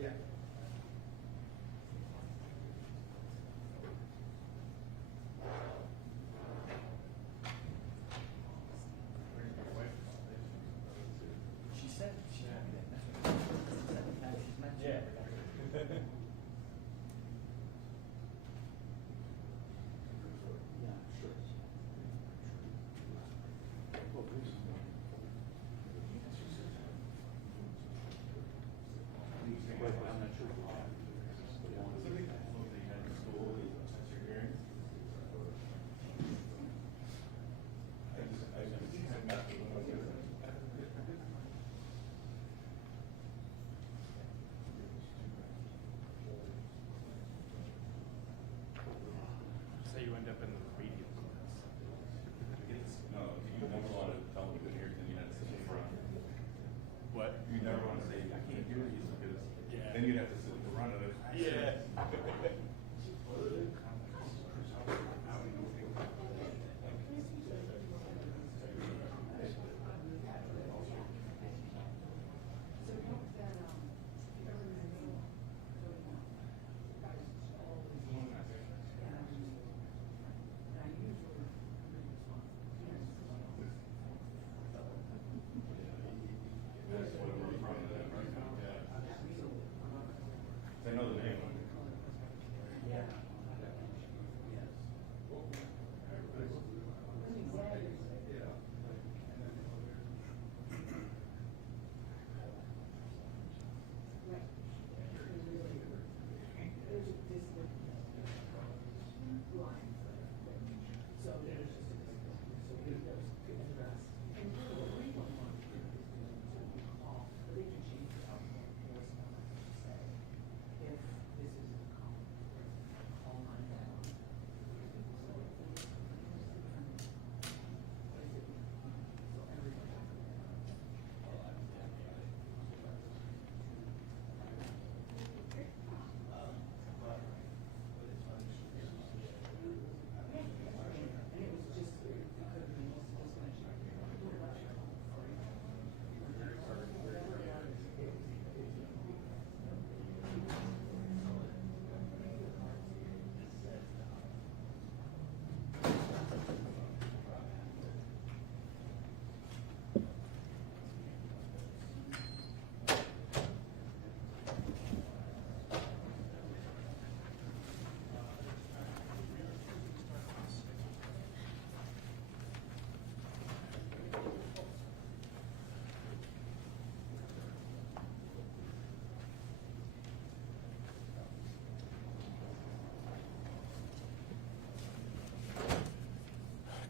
Yeah. She said she had that. Second time she's mentioned it. Yeah, sure. I'm not sure. So you end up in the remedial class. No, you never want to tell them you couldn't hear anything, you have to sit in front. What? You never want to say, I can't hear you, because Yeah. then you'd have to sit in front of it. Yeah. That's what we're in front of them right now, yeah. I know the name.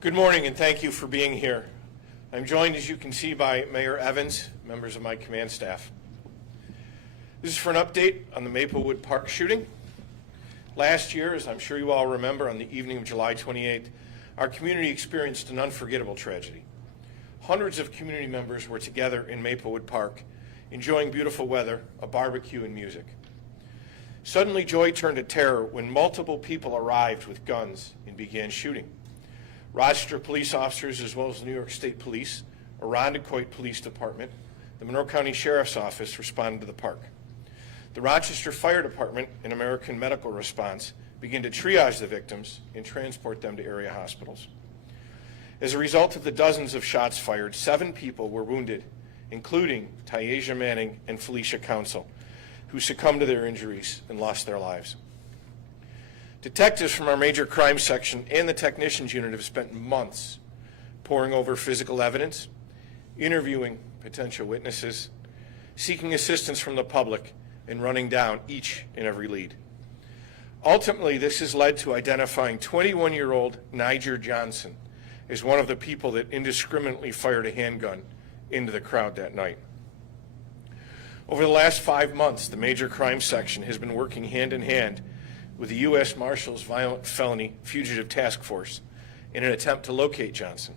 Good morning, and thank you for being here. I'm joined, as you can see, by Mayor Evans, members of my command staff. This is for an update on the Maplewood Park shooting. Last year, as I'm sure you all remember, on the evening of July 28th, our community experienced an unforgettable tragedy. Hundreds of community members were together in Maplewood Park, enjoying beautiful weather, a barbecue, and music. Suddenly, joy turned to terror when multiple people arrived with guns and began shooting. Rochester police officers, as well as the New York State Police, Arundecoit Police Department, the Monroe County Sheriff's Office responded to the park. The Rochester Fire Department and American Medical Response began to triage the victims and transport them to area hospitals. As a result of the dozens of shots fired, 7 people were wounded, including Tayasia Manning and Felicia Council, who succumbed to their injuries and lost their lives. Detectives from our major crime section and the technicians unit have spent months poring over physical evidence, interviewing potential witnesses, seeking assistance from the public, and running down each and every lead. Ultimately, this has led to identifying 21-year-old Niger Johnson as one of the people that indiscriminately fired a handgun into the crowd that night. Over the last 5 months, the major crime section has been working hand in hand with the U.S. Marshals Violent Felony Fugitive Task Force in an attempt to locate Johnson.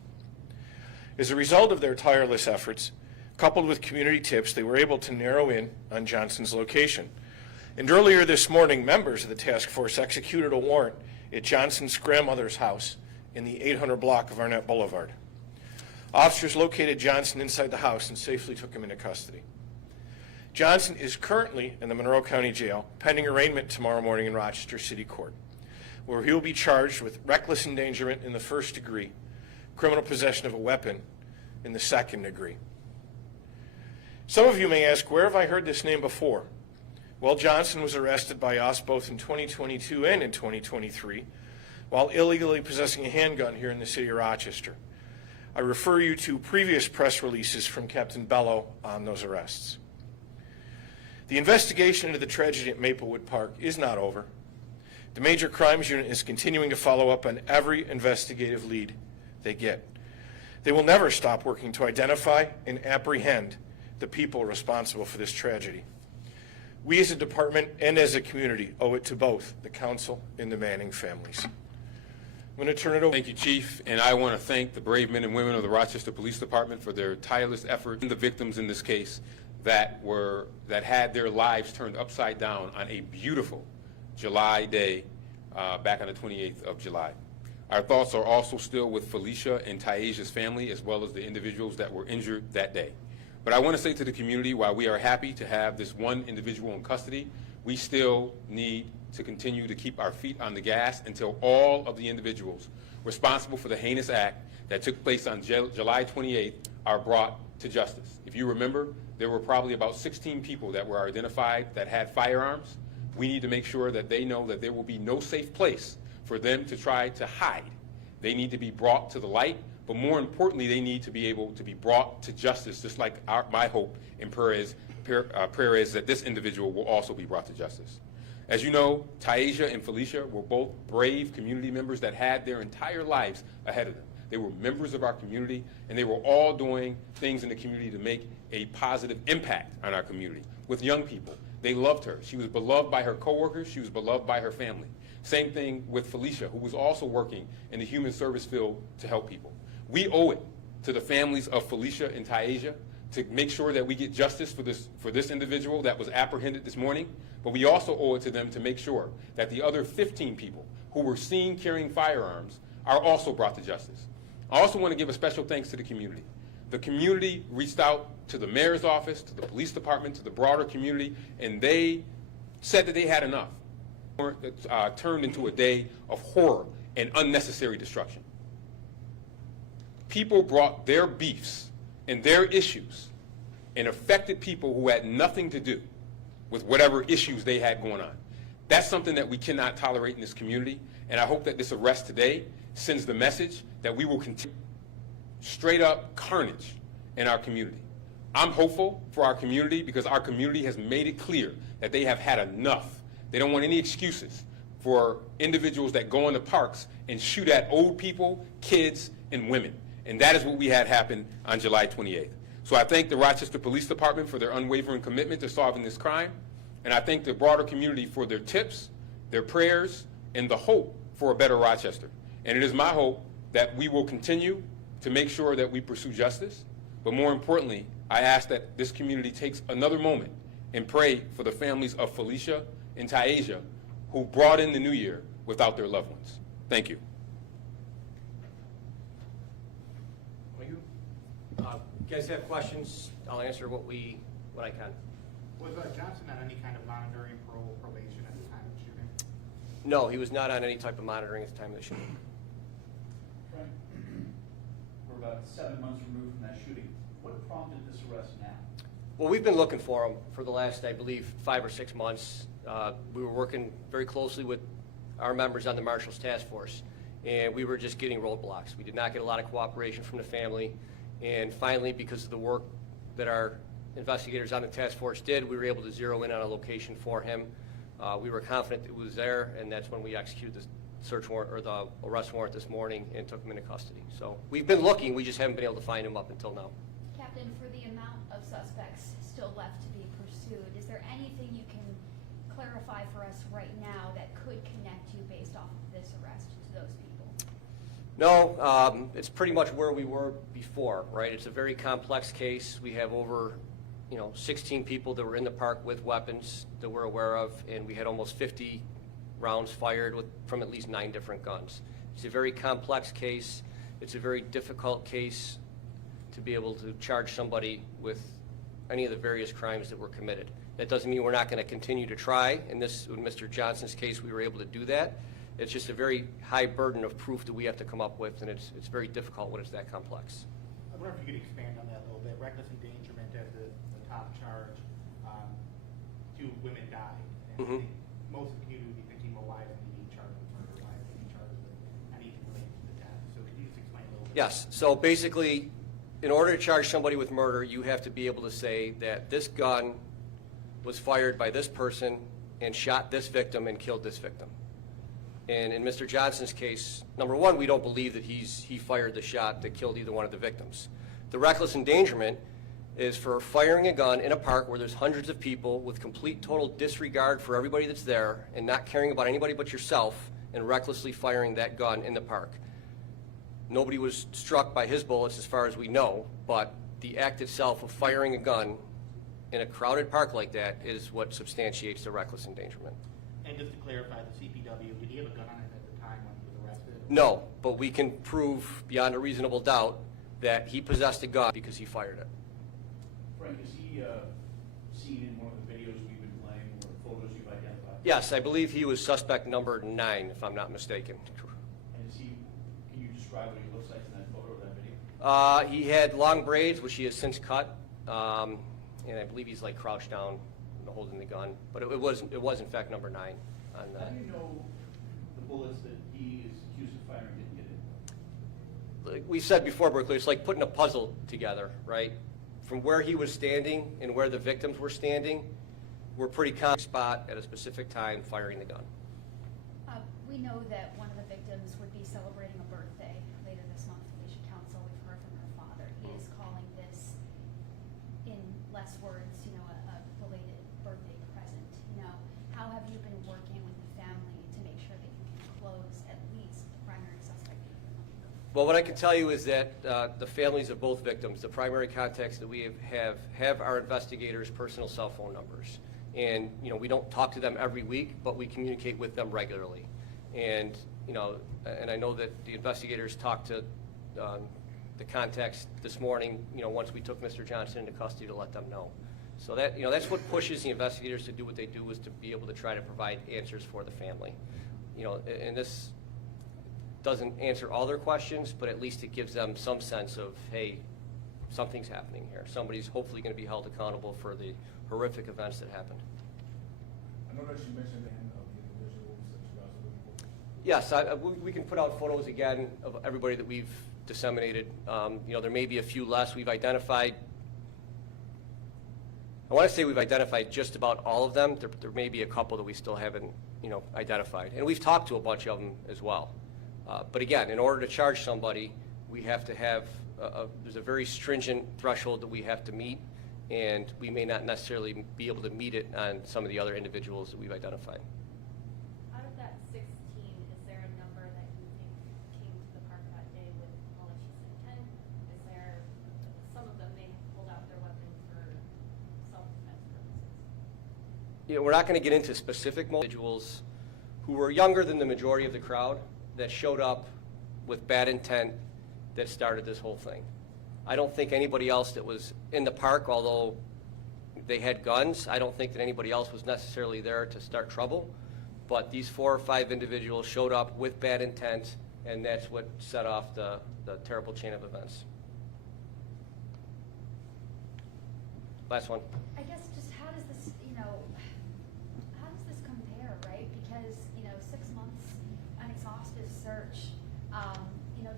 As a result of their tireless efforts, coupled with community tips, they were able to narrow in on Johnson's location. And earlier this morning, members of the task force executed a warrant at Johnson's grandmother's house in the 800 block of Arnett Boulevard. Officers located Johnson inside the house and safely took him into custody. Johnson is currently in the Monroe County Jail, pending arraignment tomorrow morning in Rochester City Court, where he will be charged with reckless endangerment in the first degree, criminal possession of a weapon in the second degree. Some of you may ask, where have I heard this name before? Well, Johnson was arrested by us both in 2022 and in 2023 while illegally possessing a handgun here in the city of Rochester. I refer you to previous press releases from Captain Bello on those arrests. The investigation into the tragedy at Maplewood Park is not over. The Major Crimes Unit is continuing to follow up on every investigative lead they get. They will never stop working to identify and apprehend the people responsible for this tragedy. We as a department and as a community owe it to both the council and the Manning families. I'm going to turn it over. Thank you, Chief, and I want to thank the brave men and women of the Rochester Police Department for their tireless effort, and the victims in this case that had their lives turned upside down on a beautiful July day back on the 28th of July. Our thoughts are also still with Felicia and Taisha's family, as well as the individuals that were injured that day. But I want to say to the community, while we are happy to have this one individual in custody, we still need to continue to keep our feet on the gas until all of the individuals responsible for the heinous act that took place on July 28th are brought to justice. If you remember, there were probably about 16 people that were identified that had firearms. We need to make sure that they know that there will be no safe place for them to try to hide. They need to be brought to the light, but more importantly, they need to be able to be brought to justice, just like my hope and prayer is that this individual will also be brought to justice. As you know, Taisha and Felicia were both brave community members that had their entire lives ahead of them. They were members of our community, and they were all doing things in the community to make a positive impact on our community with young people. They loved her. She was beloved by her coworkers. She was beloved by her family. Same thing with Felicia, who was also working in the human service field to help people. We owe it to the families of Felicia and Taisha to make sure that we get justice for this individual that was apprehended this morning, but we also owe it to them to make sure that the other 15 people who were seen carrying firearms are also brought to justice. I also want to give a special thanks to the community. The community reached out to the mayor's office, to the police department, to the broader community, and they said that they had enough. It turned into a day of horror and unnecessary destruction. People brought their beefs and their issues and affected people who had nothing to do with whatever issues they had going on. That's something that we cannot tolerate in this community, and I hope that this arrest today sends the message that we will continue straight up carnage in our community. I'm hopeful for our community because our community has made it clear that they have had enough. They don't want any excuses for individuals that go into parks and shoot at old people, kids, and women. And that is what we had happen on July 28th. So I thank the Rochester Police Department for their unwavering commitment to solving this crime. And I thank the broader community for their tips, their prayers, and the hope for a better Rochester. And it is my hope that we will continue to make sure that we pursue justice. But more importantly, I ask that this community takes another moment and pray for the families of Felicia and Taisha who brought in the new year without their loved ones. Thank you. You guys have questions? I'll answer what I can. Was Johnson on any kind of monitoring, parole, probation at the time of the shooting? No, he was not on any type of monitoring at the time of the shooting. Frank, we're about 7 months removed from that shooting. What prompted this arrest now? Well, we've been looking for him for the last, I believe, 5 or 6 months. We were working very closely with our members on the Marshals Task Force, and we were just getting roadblocks. We did not get a lot of cooperation from the family, and finally, because of the work that our investigators on the task force did, we were able to zero in on a location for him. We were confident it was there, and that's when we executed the search warrant or the arrest warrant this morning and took him into custody. So we've been looking, we just haven't been able to find him up until now. Captain, for the amount of suspects still left to be pursued, is there anything you can clarify for us right now that could connect you based off of this arrest to those people? No, it's pretty much where we were before, right? It's a very complex case. We have over 16 people that were in the park with weapons that we're aware of, and we had almost 50 rounds fired from at least 9 different guns. It's a very complex case. It's a very difficult case to be able to charge somebody with any of the various crimes that were committed. That doesn't mean we're not going to continue to try. In Mr. Johnson's case, we were able to do that. It's just a very high burden of proof that we have to come up with, and it's very difficult when it's that complex. I wonder if you could expand on that a little bit. Reckless endangerment as the top charge. 2 women died. And I think most of the community would be thinking, well, why isn't he being charged with murder? Why isn't he charged with anything related to the death? So could you just explain a little bit? Yes. So basically, in order to charge somebody with murder, you have to be able to say that this gun was fired by this person and shot this victim and killed this victim. And in Mr. Johnson's case, number one, we don't believe that he fired the shot that killed either one of the victims. The reckless endangerment is for firing a gun in a park where there's hundreds of people with complete total disregard for everybody that's there and not caring about anybody but yourself and recklessly firing that gun in the park. Nobody was struck by his bullets as far as we know, but the act itself of firing a gun in a crowded park like that is what substantiates the reckless endangerment. And just to clarify, the CPW, did he have a gun on him at the time when he was arrested? No, but we can prove beyond a reasonable doubt that he possessed a gun because he fired it. Frank, is he seen in one of the videos we've been playing or photos you've identified? Yes, I believe he was suspect number 9, if I'm not mistaken. And is he, can you describe what he looks like in that photo or that video? He had long braids, which he has since cut, and I believe he's like crouched down, holding the gun. But it was in fact number 9. On How do you know the bullets that he is accused of firing didn't get in? Like we said before, Berkeley, it's like putting a puzzle together, right? From where he was standing and where the victims were standing, we're pretty confident spot at a specific time firing the gun. We know that one of the victims would be celebrating a birthday later this month. Felicia Council, we've heard from her father. He is calling this, in less words, a belated birthday present. How have you been working with the family to make sure that you can close at least the primary suspect? Well, what I can tell you is that the families of both victims, the primary contacts that we have our investigators' personal cell phone numbers. And, we don't talk to them every week, but we communicate with them regularly. And, and I know that the investigators talked to the contacts this morning, once we took Mr. Johnson into custody to let them know. So that, that's what pushes the investigators to do what they do, is to be able to try to provide answers for the family. And this doesn't answer all their questions, but at least it gives them some sense of, hey, something's happening here. Somebody's hopefully going to be held accountable for the horrific events that happened. I know that you mentioned the hand of the individuals that you guys are looking for. Yes, we can put out photos again of everybody that we've disseminated. There may be a few less. We've identified, I want to say we've identified just about all of them. There may be a couple that we still haven't, identified. And we've talked to a bunch of them as well. But again, in order to charge somebody, we have to have, there's a very stringent threshold that we have to meet, and we may not necessarily be able to meet it on some of the other individuals that we've identified. Out of that 16, is there a number that you think came to the park that day with malicious intent? Is there, some of them may have pulled out their weapon for self-defense purposes? We're not going to get into specific individuals who were younger than the majority of the crowd that showed up with bad intent that started this whole thing. I don't think anybody else that was in the park, although they had guns, I don't think that anybody else was necessarily there to start trouble. But these 4 or 5 individuals showed up with bad intent, and that's what set off the terrible chain of events. Last one. I guess just how does this, how does this compare, right? Because, 6 months, an exhaustive search.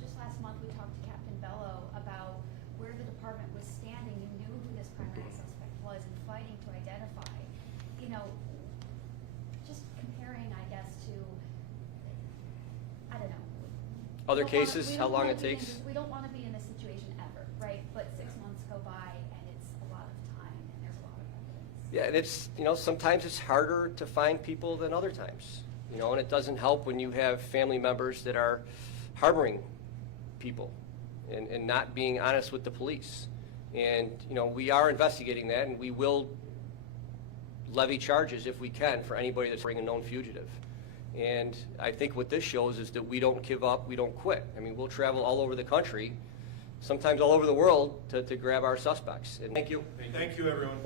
Just last month we talked to Captain Bello about where the department was standing. You knew who this primary suspect was and fighting to identify. Just comparing, I guess, to, I don't know. Other cases, how long it takes? We don't want to be in this situation ever, right? But 6 months go by and it's a lot of time and there's a lot of evidence. Yeah, and it's, sometimes it's harder to find people than other times. And it doesn't help when you have family members that are harboring people and not being honest with the police. And, we are investigating that, and we will levy charges if we can for anybody that's bringing a known fugitive. And I think what this shows is that we don't give up, we don't quit. I mean, we'll travel all over the country sometimes all over the world, to grab our suspects. And thank you. Thank you, everyone.